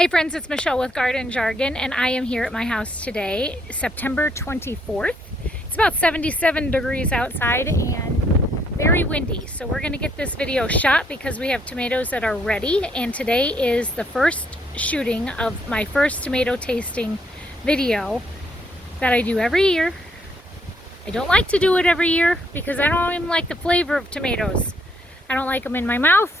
Hey friends, it's Michelle with Garden Jargon, and I am here at my house today, September 24th. It's about 77 degrees outside and very windy, so we're going to get this video shot because we have tomatoes that are ready, and today is the first shooting of my first tomato tasting video that I do every year. I don't like to do it every year because I don't even like the flavor of tomatoes. I don't like them in my mouth.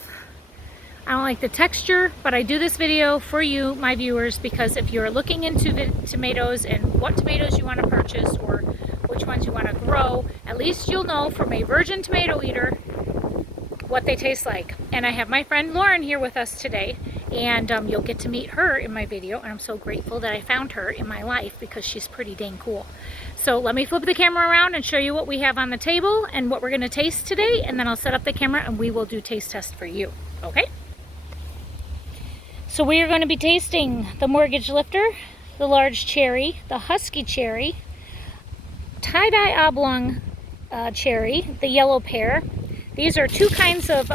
I don't like the texture, but I do this video for you, my viewers, because if you're looking into tomatoes and what tomatoes you want to purchase or which ones you want to grow, at least you'll know from a virgin tomato eater what they taste like. And I have my friend Lauren here with us today, and you'll get to meet her in my video, and I'm so grateful that I found her in my life because she's pretty dang cool. So let me flip the camera around and show you what we have on the table and what we're going to taste today, and then I'll set up the camera and we will do taste test for you, okay? So we are going to be tasting the mortgage lifter, the large cherry, the Husky cherry, tie-dye oblong cherry, the yellow pear. These are two kinds of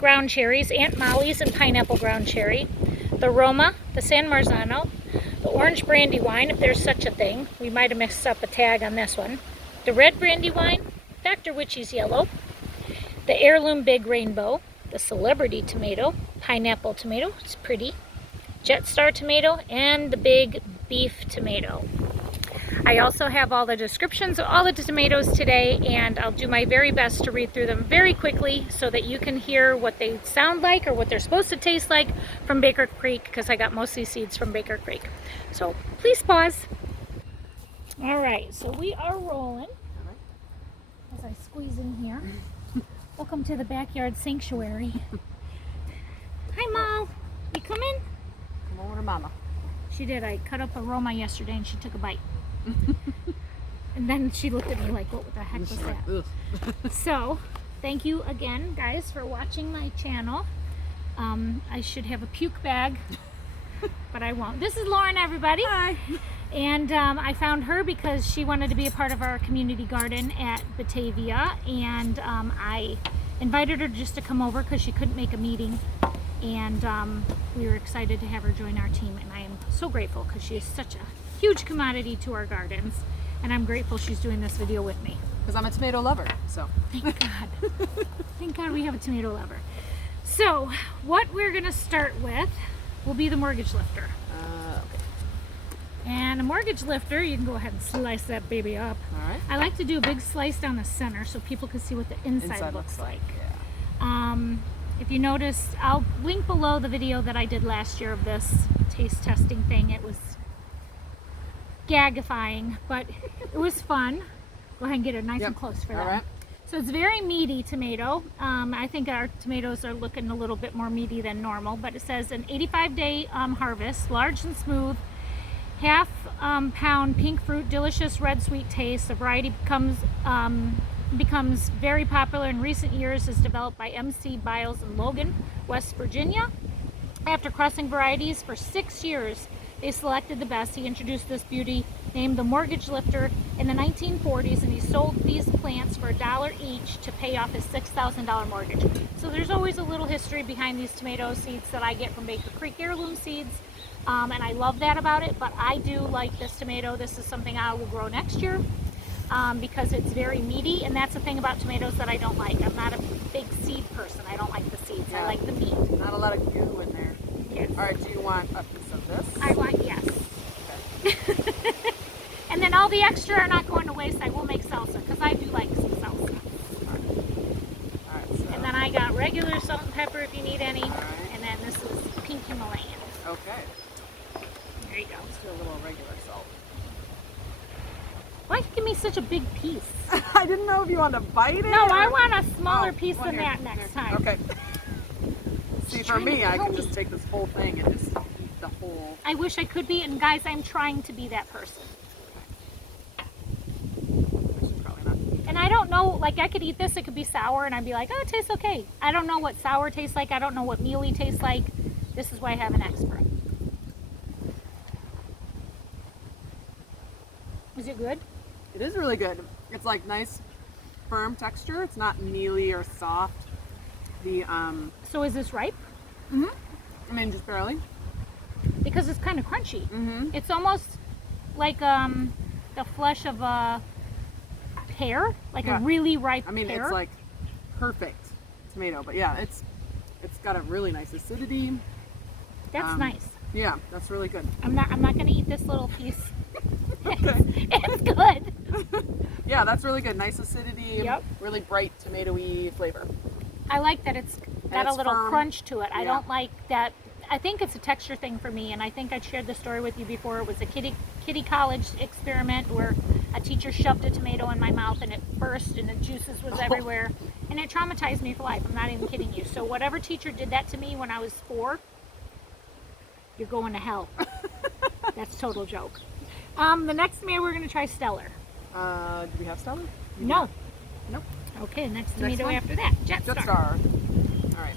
ground cherries, Aunt Molly's and pineapple ground cherry. The Roma, the San Marzano, the orange Brandywine, if there's such a thing. We might have mixed up a tag on this one. The red Brandywine, Dr. Wyche's yellow, the heirloom big rainbow, the celebrity tomato, pineapple tomato, it's pretty, Jetstar tomato, and the big beef tomato. I also have all the descriptions of all the tomatoes today, and I'll do my very best to read through them very quickly so that you can hear what they sound like or what they're supposed to taste like from Baker Creek, because I got most of these seeds from Baker Creek. So please pause. All right, so we are rolling as I squeeze in here. Welcome to the backyard sanctuary. Hi, Mom. You come in? Come over to Mama. She did. I cut up a Roma yesterday and she took a bite. And then she looked at me like, what the heck was that? So, thank you again, guys, for watching my channel. I should have a puke bag, but I won't. This is Lauren, everybody. Hi. And I found her because she wanted to be a part of our community garden at Batavia, and I invited her just to come over because she couldn't make a meeting, and we were excited to have her join our team, and I am so grateful because she is such a huge commodity to our gardens, and I'm grateful she's doing this video with me. Because I'm a tomato lover, so. Thank God. Thank God we have a tomato lover. So, what we're going to start with will be the mortgage lifter. Okay. And a mortgage lifter, you can go ahead and slice that baby up. All right. I like to do a big slice down the center so people can see what the inside looks like. Yeah. If you notice, I'll link below the video that I did last year of this taste testing thing. It was gagifying, but it was fun. Go ahead and get it nice and close for that. All right. So it's very meaty tomato. I think our tomatoes are looking a little bit more meaty than normal, but it says an 85-day harvest, large and smooth, half pound pink fruit, delicious red sweet taste. The variety becomes very popular in recent years, is developed by MC Biles in Logan, West Virginia. After crossing varieties for 6 years, they selected the best. He introduced this beauty named the mortgage lifter in the 1940s, and he sold these plants for $1 each to pay off his $6,000 mortgage. So there's always a little history behind these tomato seeds that I get from Baker Creek heirloom seeds, and I love that about it. But I do like this tomato. This is something I will grow next year because it's very meaty, and that's the thing about tomatoes that I don't like. I'm not a big seed person. I don't like the seeds. Yeah. I like the meat. Not a lot of goo in there. Yes. All right, do you want a piece of this? I want, yes. Okay. And then all the extra are not going to waste. I will make salsa because I do like some salsa. All right, so. And then I got regular salt and pepper if you need any. All right. And then this is pink Himalayan. Okay. There you go. Let's do a little regular salt. Why'd you give me such a big piece? I didn't know if you wanted to bite it. No, or... I want a smaller piece well, than here, that next time. Okay. See, for me, I can just take this whole thing and just eat the whole. I wish I could be, and guys, I'm trying to be that person. Probably not. And I don't know, like I could eat this, it could be sour, and I'd be like, oh, it tastes okay. I don't know what sour tastes like. I don't know what mealy tastes like. This is why I have an expert. Is it good? It is really good. It's like nice, firm texture. It's not mealy or soft. The So is this ripe? I mean, just barely. because it's kind of crunchy. Mm-hmm. It's almost like the flesh of a pear, like a really ripe I mean, pear. it's like perfect tomato, but yeah, it's got a really nice acidity. That's nice. Yeah, that's really good. I'm not gonna eat this little piece. Okay. It's good. Yeah, that's really good. Nice acidity. Yep. Really bright tomatoey flavor. I like that it's got a it's little firm. crunch to it. I Yeah. don't like that. I think it's a texture thing for me, and I think I shared the story with you before. It was a kitty college experiment where a teacher shoved a tomato in my mouth and it burst and the juices was everywhere, and it traumatized me for life. I'm not even kidding you. So whatever teacher did that to me when I was 4, you're going to hell. That's a total joke. The next tomato we're going to try Stellar. Do we have Stellar? No. Nope. Okay, next Next tomato one? after that. Jetstar. Jetstar. All right.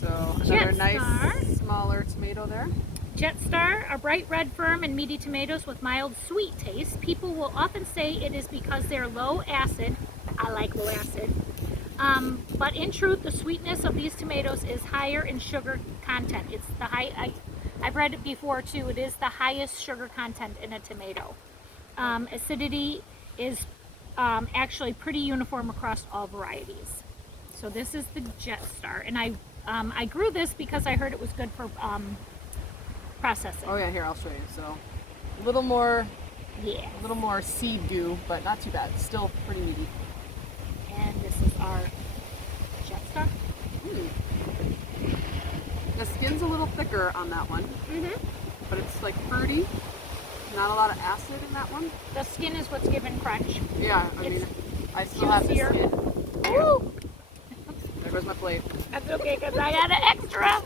So another nice Jetstar. smaller tomato there. Jetstar are bright red, firm, and meaty tomatoes with mild sweet taste. People will often say it is because they're low acid. I like low acid. But in truth, the sweetness of these tomatoes is higher in sugar content. It's the I've read it before too. It is the highest sugar content in a tomato. Acidity is actually pretty uniform across all varieties. So this is the Jetstar, and I grew this because I heard it was good for processing. Oh yeah, here I'll show you. So a little more Yeah. seed goo, but not too bad. Still pretty meaty. And this is our Jetstar. The skin's a little thicker on that one, but it's like fruity. Not a lot of acid in that one. The skin is what's giving crunch. Yeah, I mean, I still have the juicier. skin. Woo! There goes my plate. That's okay, because I got an extra.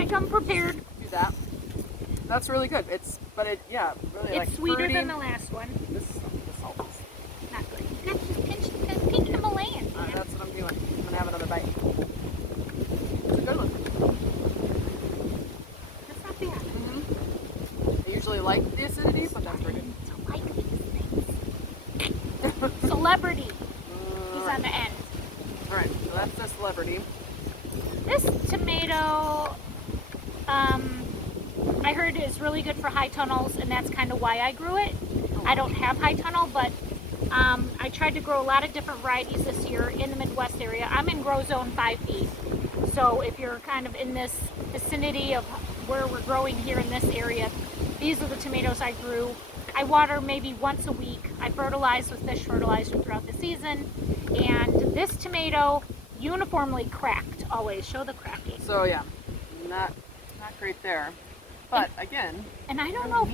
I come prepared. Do that. That's really good. Really It's like sweeter fruity. than the last one. The salt is. Not good. You got to just pinch the Himalayan. That's what I'm doing. I'm gonna have another bite. It's a good one. That's not bad. I usually like the acidity, but that's pretty good. I like these things. Celebrity. He's on the end. All right, so that's the celebrity. This tomato, I heard is really good for high tunnels, and that's kind of why I grew it. I don't have high tunnel, but I tried to grow a lot of different varieties this year in the Midwest area. I'm in grow zone 5B, so if you're kind of in this vicinity of where we're growing here in this area, these are the tomatoes I grew. I water maybe once a week. I fertilize with fish fertilizer throughout the season, and this tomato uniformly cracked always. Show the cracking. So yeah, not great there. But again, And I don't know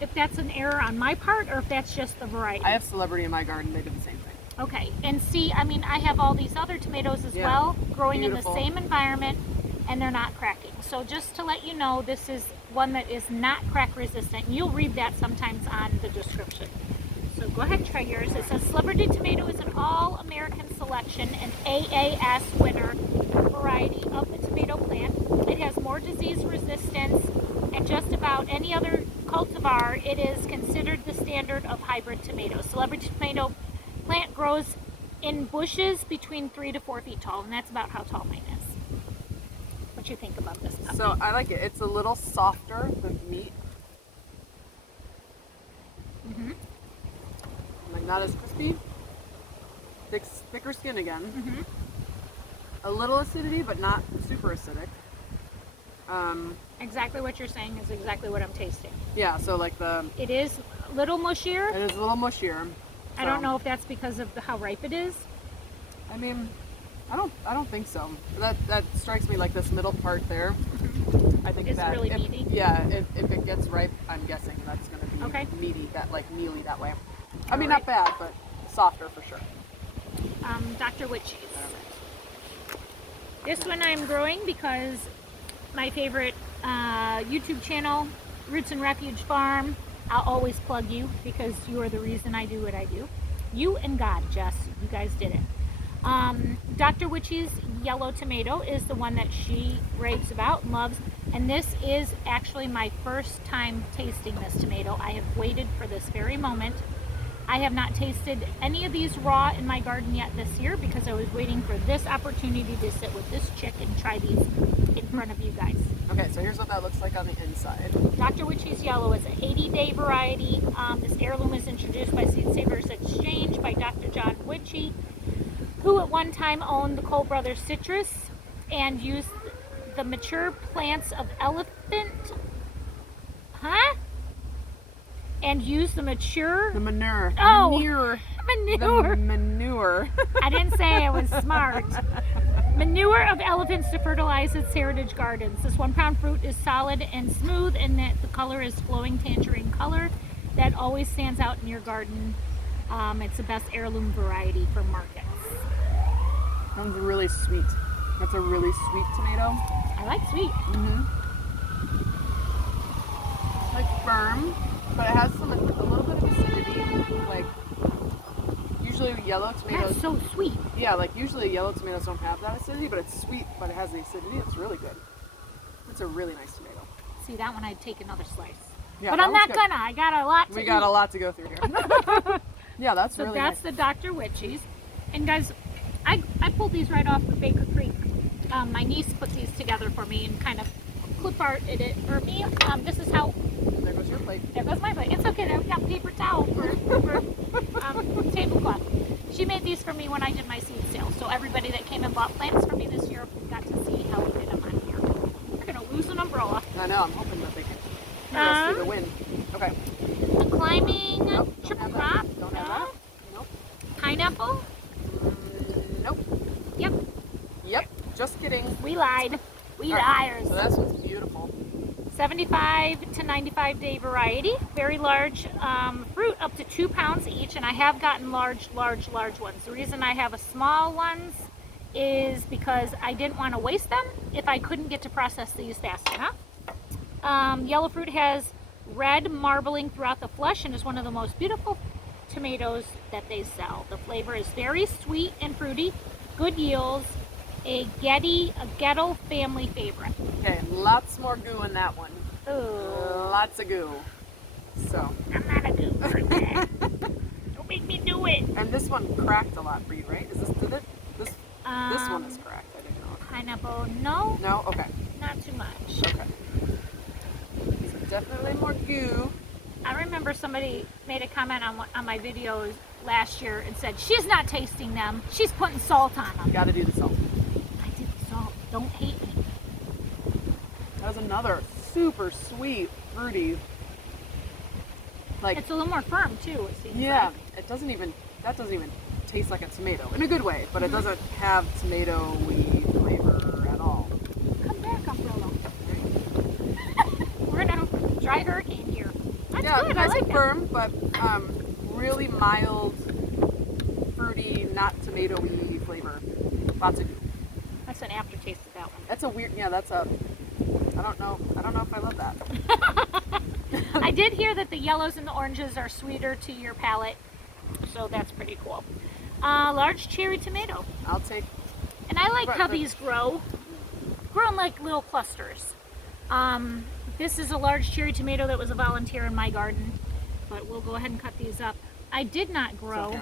if that's an error on my part or if that's just the variety. I have celebrity in my garden. They do the same thing. Okay, and see, I mean, I have all these other tomatoes as Yeah, well, growing beautiful. in the same environment, and they're not cracking. So just to let you know, this is one that is not crack resistant. You'll read that sometimes on the description. So go ahead and try yours. It says Celebrity Tomato is an all-American selection, an AAS winner variety of the tomato plant. It has more disease resistance and just about any other cultivar. It is considered the standard of hybrid tomatoes. Celebrity Tomato plant grows in bushes between 3 to 4 feet tall, and that's about how tall mine is. What you think about this puppy? So I like it. It's a little softer than meat. Like not as crispy. Thicker skin again. A little acidity, but not super acidic. Exactly what you're saying is exactly what I'm tasting. Yeah, so like It is a little mushier. it is a little mushier. I don't know if that's because of how ripe it is. I mean, I don't think so. That strikes me like this middle part there. I think It's that really if, meaty. Yeah, if it gets ripe, I'm guessing that's gonna be Okay. meaty, that like mealy that way. I mean, Alright. not bad, but softer for sure. Dr. Wyche's. This one I'm growing because my favorite YouTube channel, Roots and Refuge Farm. I'll always plug you because you are the reason I do what I do. You and God, Jess. You guys did it. Dr. Wyche's yellow tomato is the one that she raves about and loves. And this is actually my first time tasting this tomato. I have waited for this very moment. I have not tasted any of these raw in my garden yet this year because I was waiting for this opportunity to sit with this chick and try these in front of you guys. Okay, so here's what that looks like on the inside. Dr. Wyche's Yellow is a 80-day variety. This heirloom is introduced by Seed Savers Exchange by Dr. John Wyche, who at one time owned the Cole Brothers Citrus and used the mature plants of elephant... And used the mature... The manure. Oh! Manure. Manure. The manure. I didn't say I was smart. Manure of elephants to fertilize its heritage gardens. This 1 pound fruit is solid and smooth, and that the color is glowing tangerine color that always stands out in your garden. It's the best heirloom variety for markets. Sounds really sweet. That's a really sweet tomato. I like sweet. Like firm, but it has a little bit of acidity. Like usually yellow tomatoes. That's so sweet. Yeah, like usually yellow tomatoes don't have that acidity, but it's sweet, but it has the acidity. It's really good. It's a really nice tomato. See, that one I'd take another slice. Yeah, but that I'm one's not good. gonna. I got a lot to We got eat. a lot to go through here. Yeah, that's So really that's nice. the Dr. Wyche's. And guys, I pulled these right off the Baker Creek. My niece put these together for me and kind of clip arted it for me. This is how... There goes your plate. There goes my plate. It's okay. I've got paper towel for tablecloth. She made these for me when I did my seed sale. So everybody that came and bought plants for me this year got to see how we did them on here. We're going to lose an umbrella. I know, I'm hoping that they can hear us through the wind. Okay. A climbing Nope, triple don't have crop. that. Don't have that. Nope. Pineapple. Nope. Yep. Yep. Just kidding. We lied. We All right, liars. So that's what's beautiful. 75 to 95 day variety. Very large fruit, up to 2 pounds each, and I have gotten large ones. The reason I have a small ones is because I didn't want to waste them if I couldn't get to process these fast enough. Yellow fruit has red marbling throughout the flesh and is one of the most beautiful tomatoes that they sell. The flavor is very sweet and fruity, good yields, a Gettle family favorite. Okay, lots more goo in that one. Ooh. Lots of goo. So. I'm not a good person. Don't make me do it. And this one cracked a lot for you, right? This one is cracked. I didn't know. Pineapple, no, No? Okay. not too much. Okay. So definitely more goo. I remember somebody made a comment on my videos last year and said, she's not tasting them, she's putting salt on them. Gotta do the salt. I did salt. Don't hate me. That was another super sweet, fruity. Like, It's a little more firm too, it seems yeah, like. that doesn't even taste like a tomato in a good way, but it doesn't have tomatoey flavor at all. Come back, umbrella. We're in a dry hurricane here. That's Yeah, good. I nice like and that. firm, but really mild, fruity, not tomatoey flavor. Lots of goo. That's an aftertaste of that one. That's a weird. Yeah, that's a. I don't know if I love that. I did hear that the yellows and the oranges are sweeter to your palate, so that's pretty cool. Large cherry tomato. I'll take. And I like how Right. these grow in like little clusters. This is a large cherry tomato that was a volunteer in my garden, but we'll go ahead and cut these up. I did not grow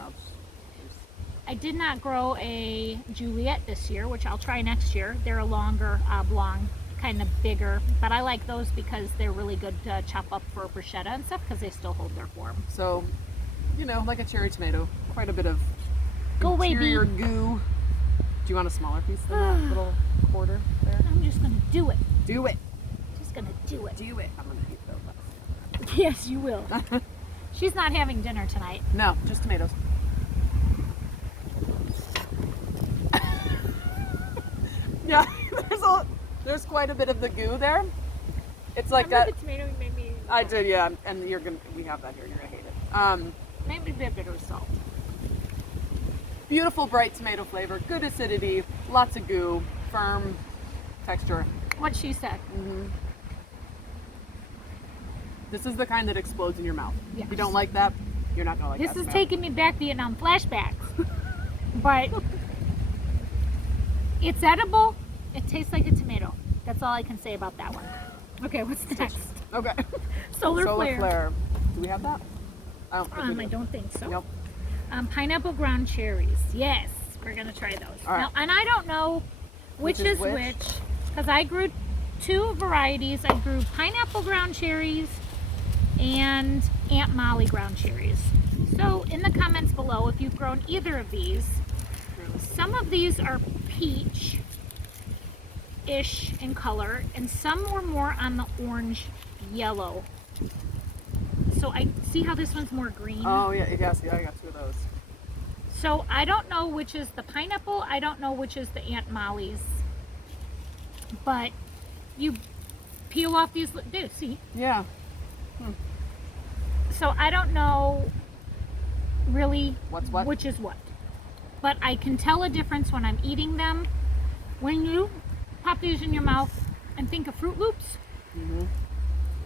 a Juliet this year, which I'll try next year. They're a longer oblong, kind of bigger, but I like those because they're really good to chop up for bruschetta and stuff because they still hold their form. So, like a cherry tomato, quite a bit of Go away, interior bee. goo. Do you want a smaller piece than that little quarter there? I'm just gonna do it. Do it. Just gonna do it. Do it. I'm gonna eat those. Yes, you will. She's not having dinner tonight. No, just tomatoes. Yeah, there's quite a bit of the goo there. It's like Remember that. the tomato you made me? I did, yeah, and we have that here. You're gonna hate it. Maybe a bit of salt. Beautiful bright tomato flavor, good acidity, lots of goo, firm texture. What she said. This is the kind that explodes in your mouth. Yes. If you don't like that, you're not gonna like This that. is tomato. taking me back Vietnam flashbacks. But it's edible. It tastes like a tomato. That's all I can say about that one. Okay, what's next? Okay. Solar flare. Do we have that? I don't think we I do. don't think so. Nope. Pineapple ground cherries. Yes, we're gonna try those. All right. Now, and I don't know which is which, because I grew 2 varieties. I grew pineapple ground cherries and Aunt Molly ground cherries. So in the comments below, if you've grown either of these, some of these are peach-ish in color, and some were more on the orange yellow. So I see how this one's more green. Oh yeah, yes, yeah, I got 2 of those. So I don't know which is the pineapple. I don't know which is the Aunt Molly's. But you peel off these. There, see? Yeah. So I don't know really What's what? which is what. But I can tell a difference when I'm eating them. When you pop these in your mouth and think of Fruit Loops,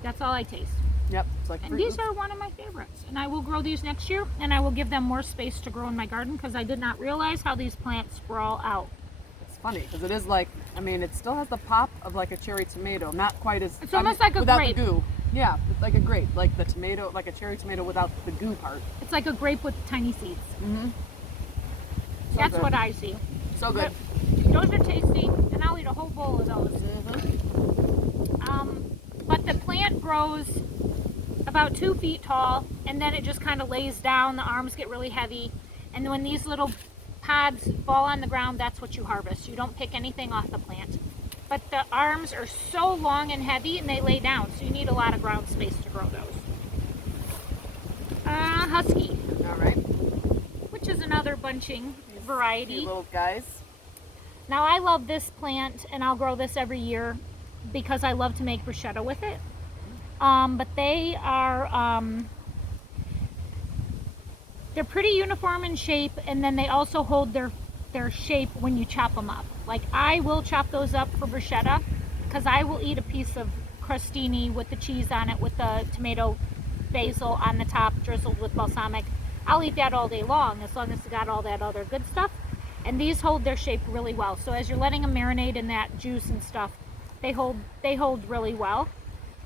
that's all I taste. Yep. It's like And these are one of my favorites. And I will grow these next year, and I will give them more space to grow in my garden because I did not realize how these plants sprawl out. It's funny because it is like, I mean, it still has the pop of like a cherry tomato, not quite as. It's almost like a without grape. the goo. Yeah, like a grape, like the tomato, like a cherry tomato without the goo part. It's like a grape with tiny seeds. So That's good. what I see. So good. But those are tasty, and I'll eat a whole bowl of those. But the plant grows about 2 feet tall, and then it just kind of lays down. The arms get really heavy, and when these little pods fall on the ground, that's what you harvest. You don't pick anything off the plant. But the arms are so long and heavy, and they lay down, so you need a lot of ground space to grow those. Husky, All right. which is another bunching variety. Cute little guys. Now I love this plant, and I'll grow this every year because I love to make bruschetta with it. But they are, they're pretty uniform in shape, and then they also hold their shape when you chop them up. Like I will chop those up for bruschetta because I will eat a piece of crostini with the cheese on it, with the tomato basil on the top, drizzled with balsamic. I'll eat that all day long as long as it's got all that other good stuff. And these hold their shape really well. So as you're letting them marinate in that juice and stuff, they hold really well.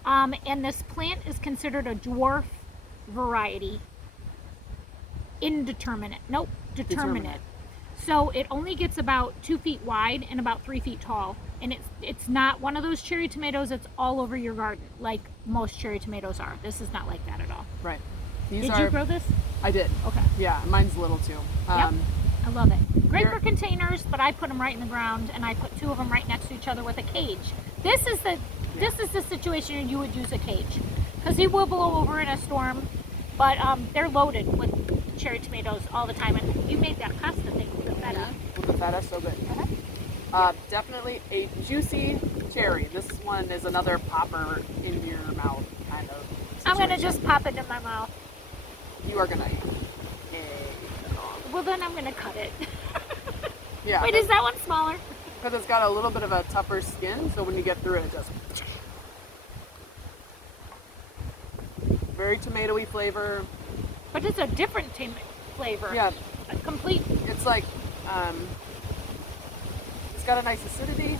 And this plant is considered a dwarf variety. Indeterminate. Nope, determinate. So it only gets about 2 feet wide and about 3 feet tall. And it's not one of those cherry tomatoes that's all over your garden like most cherry tomatoes are. This is not like that at all. Right. Did you grow this? I did. Okay. Yeah, mine's little too. Yep. I love it. Great for containers, but I put them right in the ground, and I put 2 of them right next to each other with a cage. This is the situation you would use a cage, because he will blow over in a storm, but they're loaded with cherry tomatoes all the time. And you made that pasta thing with the feta. With the feta, so good. Definitely a juicy cherry. This one is another popper in your mouth kind of situation. I'm gonna just pop it in my mouth. You are gonna. Well, then I'm gonna cut it. Yeah. Wait, is that one smaller? Because it's got a little bit of a tougher skin, so when you get through it, it does. Very tomatoey flavor. But it's a different flavor. Yeah. A complete. It's like, it's got a nice acidity.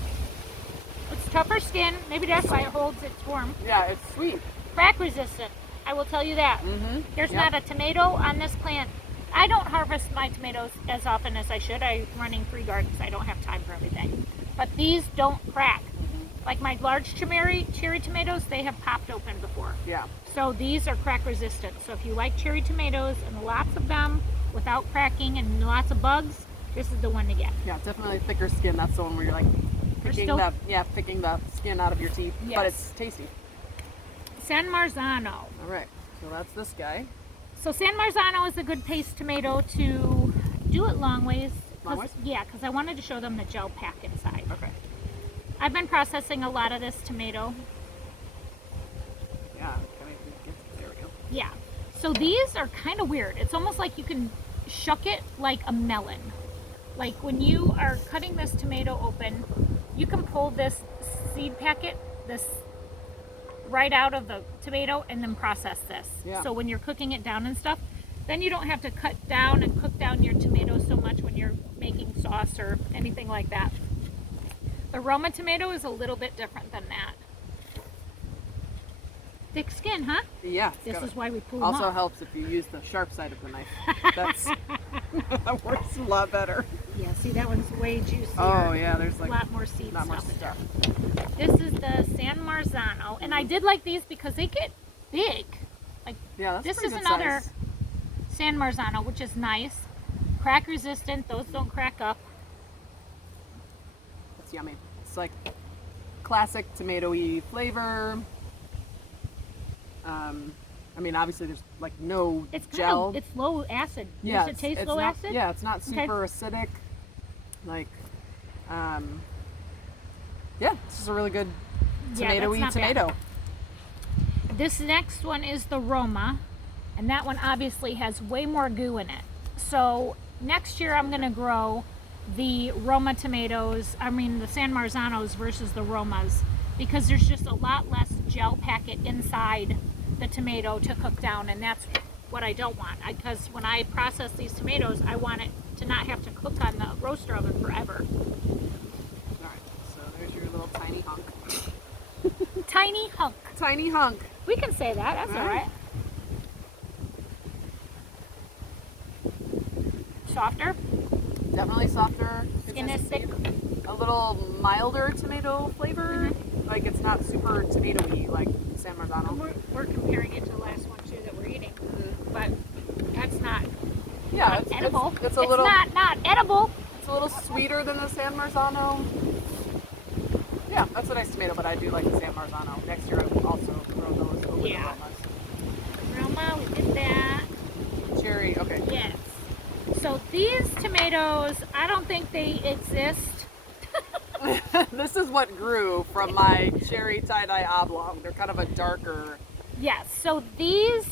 It's tougher skin. Maybe that's why it holds its form. Yeah, it's sweet. Crack resistant. I will tell you that. There's not a tomato on this plant. I don't harvest my tomatoes as often as I should. I'm running 3 gardens. I don't have time for everything. But these don't crack. Like my large cherry tomatoes, they have popped open before. Yeah. So these are crack resistant. So if you like cherry tomatoes and lots of them without cracking and lots of bugs, this is the one to get. Yeah, definitely thicker skin. That's the one where you're like picking the skin out of your teeth. Yes. But it's tasty. San Marzano. All right. So that's this guy. So San Marzano is a good paste tomato to do it long ways. Long ways? Yeah, because I wanted to show them the gel pack inside. Okay. I've been processing a lot of this tomato. Yeah. There we go. Yeah. So these are kind of weird. It's almost like you can shuck it like a melon. Like when you are cutting this tomato open, you can pull this seed packet, this right out of the tomato, and then process this. Yeah. So when you're cooking it down and stuff, then you don't have to cut down and cook down your tomatoes so much when you're making sauce or anything like that. The Roma tomato is a little bit different than that. Thick skin, huh? Yeah. This is why we pull them Also off. helps if you use the sharp side of the knife. That works a lot better. Yeah, see, that one's way juicier. Oh yeah, there's like a lot more seed not stuff much in there. stuff. This is the San Marzano, and I did like these because they get big. Like Yeah, that's this pretty is good another size. San Marzano, which is nice. Crack resistant; those don't crack up. It's yummy. It's like classic tomatoey flavor. I mean, obviously there's like no It's gel. kind of, it's low acid. Yeah, Does it taste it's low not, acid? Yeah, it's not Okay. super acidic. Like, yeah, it's just a really good Yeah, that's tomatoey not bad. tomato. This next one is the Roma, and that one obviously has way more goo in it. So next year I'm going to grow the Roma tomatoes, the San Marzanos versus the Romas, because there's just a lot less gel packet inside the tomato to cook down, and that's what I don't want. Because when I process these tomatoes, I want it to not have to cook on the roaster oven forever. All right, so there's your little tiny hunk. Tiny hunk. Tiny hunk. We can say that. That's all right. Softer. Definitely softer. Skin is thick. A little milder tomato flavor. Like it's not super tomatoey like San Marzano. We're comparing it to the last one too that we're eating, but that's not Yeah, edible. It's a little. not edible. It's a little sweeter than the San Marzano. Yeah, that's a nice tomato, but I do like the San Marzano. Next year I will also grow those over the Romas. Roma, we did that. Cherry, okay. Yes. So these tomatoes, I don't think they exist. This is what grew from my cherry tie-dye oblong. They're kind of a darker. Yes. So these,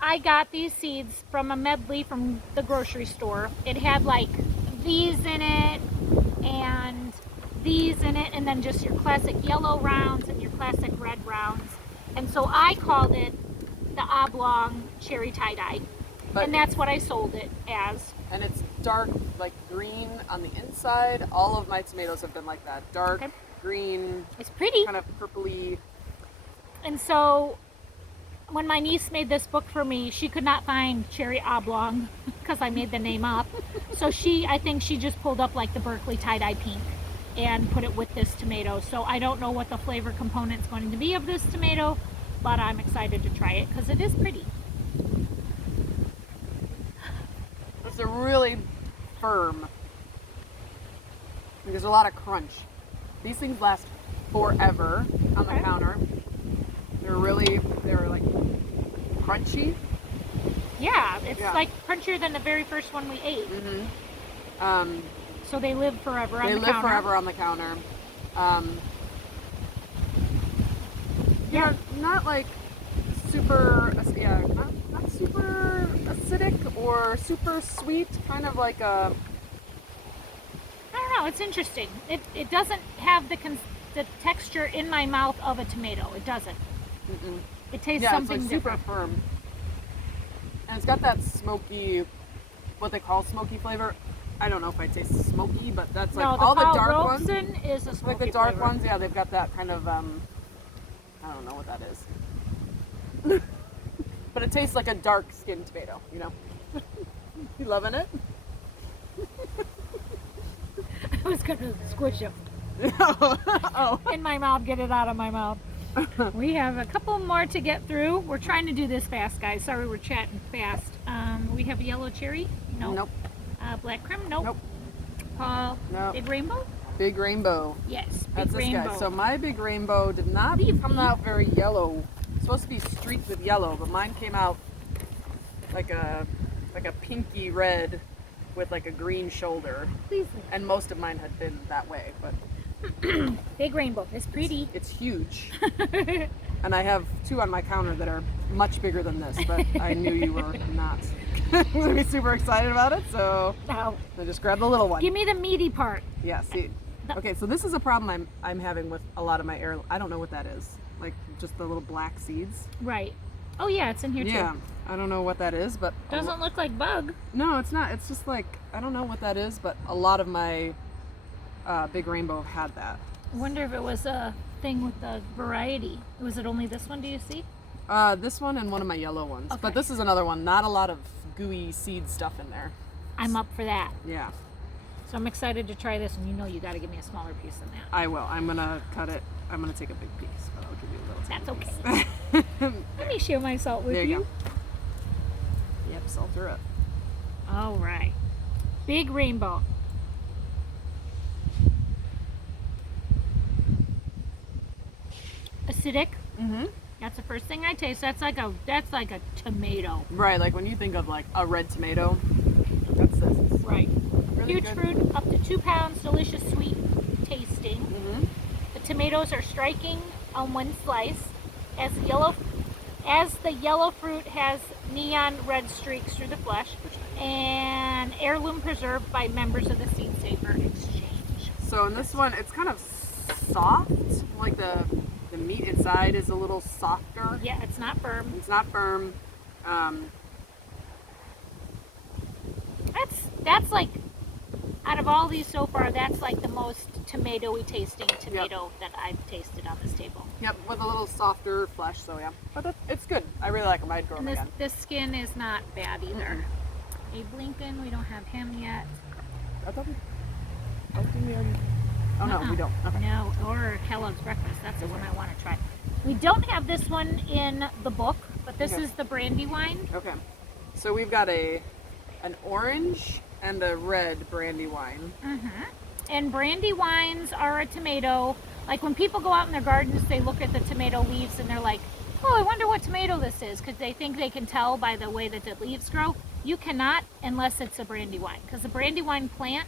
I got these seeds from a medley from the grocery store. It had like these in it and these in it, and then just your classic yellow rounds and your classic red rounds. And so I called it the oblong cherry tie-dye. And that's what I sold it as. And it's dark, like green on the inside. All of my tomatoes have been like that. Dark, green, It's pretty. kind of purpley. And so when my niece made this book for me, she could not find cherry oblong because I made the name up. So I think she just pulled up like the Berkeley tie-dye pink and put it with this tomato. So I don't know what the flavor component's going to be of this tomato, but I'm excited to try it because it is pretty. It's a really firm. There's a lot of crunch. These things last forever on the counter. They're like crunchy. Yeah, it's like crunchier than the very first one we ate. So they live forever on the counter. They live forever on the counter. Yeah, not like super, not super acidic or super sweet. Kind of like a. I don't know. It's interesting. It doesn't have the texture in my mouth of a tomato. It doesn't. It tastes something it's like super different. firm. And it's got that smoky, what they call smoky flavor. I don't know if I taste smoky, but that's like all the dark ones. Is a smoky Like the dark flavor. ones, yeah, they've got that kind of, I don't know what that is. But it tastes like a dark skinned tomato, you know? You loving it? I was going to squish it Oh. in my mouth, get it out of my mouth. We have a couple more to get through. We're trying to do this fast, guys. Sorry, we're chatting fast. We have yellow cherry. Nope. Black creme. Nope. Nope. Nope. Big rainbow. Big rainbow. Yes. Big That's this rainbow. guy. So my big rainbow did not come out very yellow. It's supposed to be streaked with yellow, but mine came out like a pinky red with like a green shoulder. Please. And most of mine had been that way, but Big rainbow. It's pretty. it's huge. And I have two on my counter that are much bigger than this, but I knew you were not going to be super excited about it, so Now, I just grabbed the little one. give me the meaty part. Yeah, see. Okay, so this is a problem I'm having with a lot of my heirloom. I don't know what that is. Like just the little black seeds. Right. Oh yeah, it's in here Yeah, too. I don't know what that is, but Doesn't look like bug. no, it's not. It's just like I don't know what that is, but a lot of my big rainbow have had that. I wonder if it was a thing with the variety. Was it only this one, do you see? This one and one of my yellow ones. Okay. But this is another one. Not a lot of gooey seed stuff in there. I'm up for that. Yeah. So I'm excited to try this, and you know you got to give me a smaller piece than that. I will. I'm gonna cut it. I'm gonna take a big piece, but I'll give you a little. That's tiny okay. Let me share my salt with There you. you go. Yep, salt her up. All right. Big rainbow. Acidic. Mm-hmm. That's the first thing I taste. That's like a tomato. Right, like when you think of like a red tomato, that's this. Right. Really Huge good. fruit, up to 2 pounds, delicious, sweet tasting. Mm-hmm. The tomatoes are striking on one slice. As the yellow fruit has neon red streaks through the flesh, and heirloom preserved by members of the Seed Saver Exchange. So in this one, it's kind of soft. Like the meat inside is a little softer. Yeah, it's not firm. It's not firm. That's like, out of all these so far, that's like the most tomatoey tasting tomato that I've tasted on this table. Yep, with a little softer flesh. So yeah, but it's good. I really like them. I'd grow them And again. this skin is not bad either. Abe Lincoln, we don't have him yet. I thought Oh no, we don't. Okay. No, or Kellogg's Breakfast. That's the one I want to try. We don't have this one in the book, but this Okay. is the Brandywine. Okay. So we've got an orange and a red Brandywine. And Brandywines are a tomato. Like when people go out in their gardens, they look at the tomato leaves and they're like, oh, I wonder what tomato this is, because they think they can tell by the way that the leaves grow. You cannot unless it's a Brandywine, because the Brandywine plant,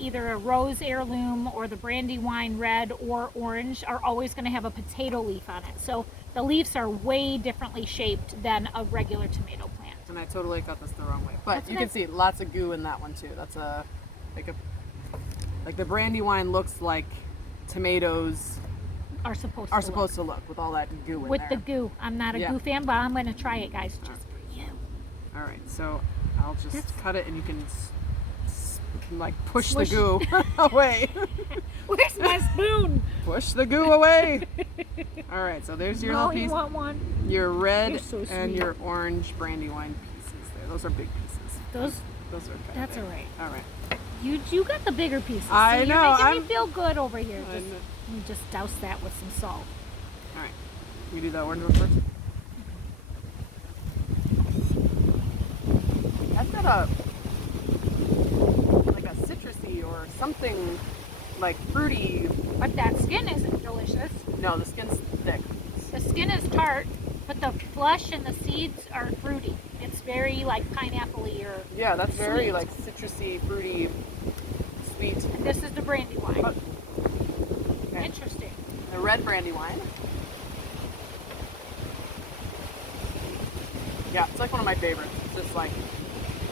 either a rose heirloom or the Brandywine red or orange, are always going to have a potato leaf on it. So the leaves are way differently shaped than a regular tomato plant. And I totally got this the wrong way. But That's you okay. can see lots of goo in that one too. That's like the Brandywine looks like tomatoes Are supposed to look with all that goo in with there. the goo. I'm not a Yeah. goo fan, but I'm going to try it, guys, just for you. All right, so I'll just cut it and you can like push Smush. the goo away. Where's my spoon? Push the goo away. All right, so there's your No, little you piece. want one? Your red You're so and sweet. your orange Brandywine pieces there. Those are big pieces. Those, Those are kind that's of all right. All right. You got the bigger pieces. I See, know, You're making I'm- me feel good over here. I Just, know. let me just douse that with some salt. All right. We do the orange one first. That's got a citrusy or something like fruity. But that skin isn't delicious. No, the skin's thick. The skin is tart, but the flesh and the seeds are fruity. It's very like pineapple-y or Yeah, that's very sweet. like citrusy, fruity, sweet. And this is the Brandywine. Okay. Interesting. The red Brandywine. Yeah, it's like one of my favorites. It's just like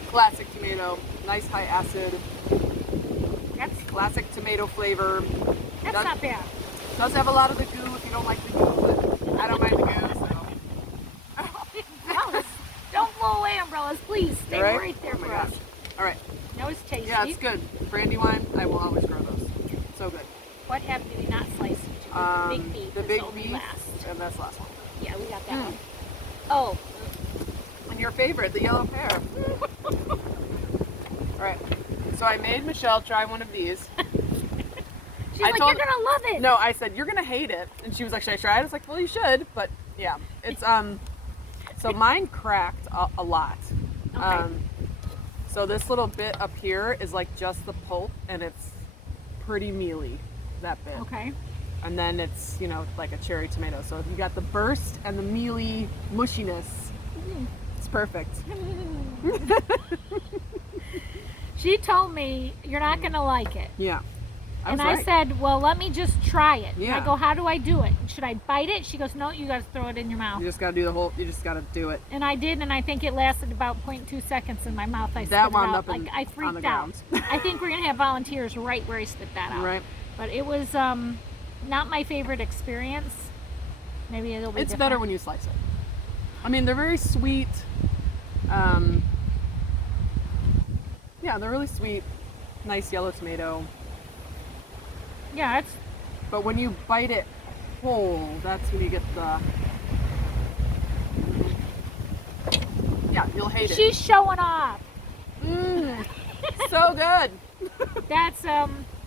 classic tomato, nice high acid. That's Classic tomato flavor. that's Does- not bad. Does have a lot of the goo if you don't like the goo, but I don't mind the goo, so. Umbrellas. Don't blow away umbrellas, please. Stay right there Oh my for gosh. us. All right. That was tasty. Yeah, it's good. Brandywine, I will always grow those. So good. What have you not sliced into? Big beef. The is big only beef, last. and that's the last one. Yeah, we got that one. Oh, And your favorite, the yellow pear. All right. So I made Michelle try one of these. she's like, you're gonna love it. No, I said, you're going to hate it. And she was like, should I try it? I was like, well, you should. But yeah, it's, so mine cracked a lot. Okay. So this little bit up here is like just the pulp and it's pretty mealy, that bit. Okay. And then it's, you know, like a cherry tomato. So you got the burst and the mealy mushiness. It's perfect. She told me you're not gonna like it. Yeah. And I said, well, let me just try it. Yeah. I go, how do I do it? Should I bite it? She goes, no, you gotta throw it in your mouth. You just gotta do the whole, you just gotta do it. And I did, and I think it lasted about 0.2 seconds in my mouth. I That spit it wound out. up Like, in- I on the freaked out. ground. I think we're gonna have volunteers right where I spit that out. Right. But it was not my favorite experience. Maybe it'll be It's different. better when you slice it. I mean, they're very sweet. Yeah, they're really sweet. Nice yellow tomato. Yeah, But when you bite it whole, that's when you get the... Yeah, you'll hate it. She's showing off. Mmm, so good. That's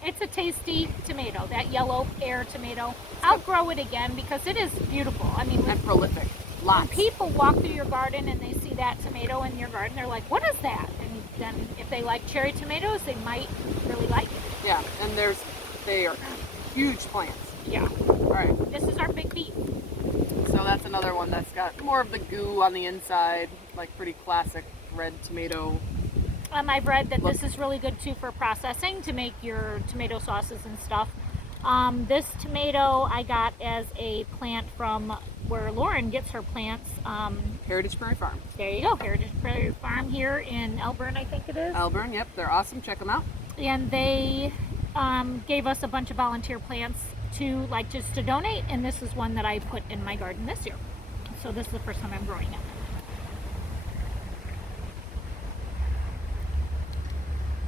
it's a tasty tomato, that yellow pear tomato. I'll grow it again because it is beautiful. I mean, And prolific. when Lots. people walk through your garden and they see that tomato in your garden, they're like, what is that? And then if they like cherry tomatoes, they might really like it. Yeah, and they are huge plants. Yeah. All right, This is our big beet. so that's another one that's got more of the goo on the inside, like pretty classic red tomato. I've read that Look. this is really good too for processing to make your tomato sauces and stuff. This tomato I got as a plant from where Lauren gets her plants. Heritage Prairie Farm. There you go, Heritage Prairie Farm here in Elburn, I think it is. Elburn, yep, they're awesome. Check them out. And they gave us a bunch of volunteer plants to just to donate, and this is one that I put in my garden this year. So this is the first time I'm growing it.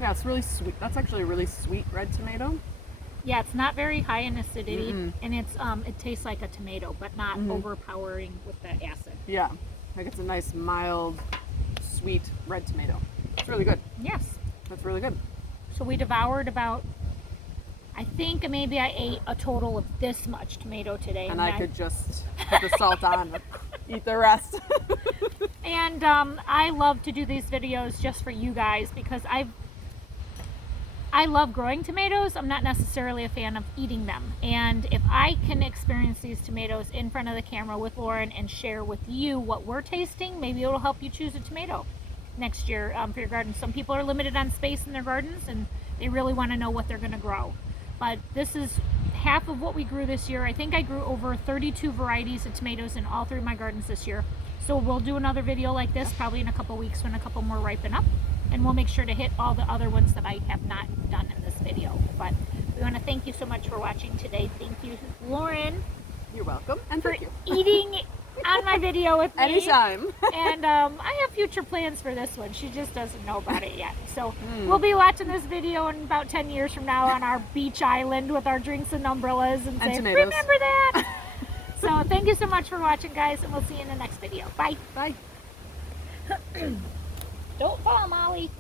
Yeah, it's really sweet. That's actually a really sweet red tomato. Yeah, it's not very high in acidity, Mm-mm. and it tastes like a tomato, but not overpowering with the acid. Yeah, like it's a nice mild, sweet red tomato. It's really good. Yes. That's really good. So we devoured about, I think maybe I ate a total of this much tomato today. And I could just put the salt on and eat the rest. And I love to do these videos just for you guys because I love growing tomatoes. I'm not necessarily a fan of eating them. And if I can experience these tomatoes in front of the camera with Lauren and share with you what we're tasting, maybe it'll help you choose a tomato next year for your garden. Some people are limited on space in their gardens and they really want to know what they're going to grow. But this is half of what we grew this year. I think I grew over 32 varieties of tomatoes in all three of my gardens this year. So we'll do another video like this probably in a couple weeks when a couple more ripen up. And we'll make sure to hit all the other ones that I have not done in this video. But we want to thank you so much for watching today. Thank you, Lauren, You're welcome. And for thank you. eating on my video with me. Anytime. And I have future plans for this one. She just doesn't know about it yet. So we'll be watching this video in about 10 years from now on our beach island with our drinks and umbrellas and say, tomatoes. remember that? So thank you so much for watching, guys, and we'll see you in the next video. Bye. Bye. Don't fall, Molly.